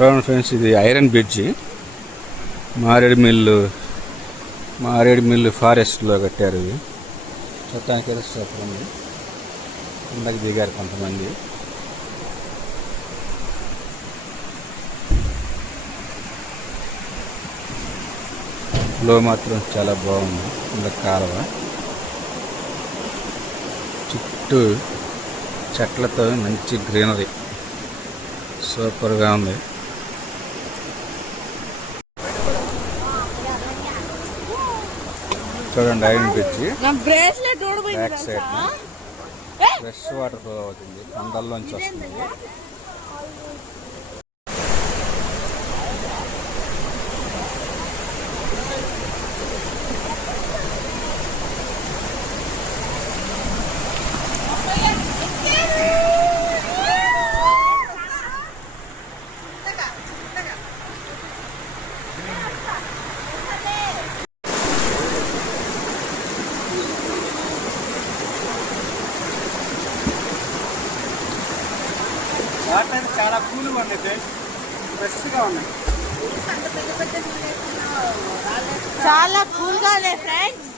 చూడండి ఫ్రెండ్స్, ఇది iron bridge. మారేడు మిల్లు ఫారెస్ట్లో కట్టారు. ఇది చూడటానికి సూపర్ ఉంది. కిందకి దిగారు కొంతమంది. ఫ్లో మాత్రం చాలా బాగుంది. కింద కాలువ చుట్టూ చెట్లతో మంచి గ్రీనరీ సూపర్గా ఉంది. చూడండి iron bridge back side fresh water flow అవుతుంది, కొండల్లోంచి వస్తుంది. వాటర్ చాలా కూల్గా ఉన్నాయి ఫ్రెండ్స్, ఫ్రెష్గా ఉన్నాయి. చాలా కూల్గా ఉన్నాయి ఫ్రెండ్స్.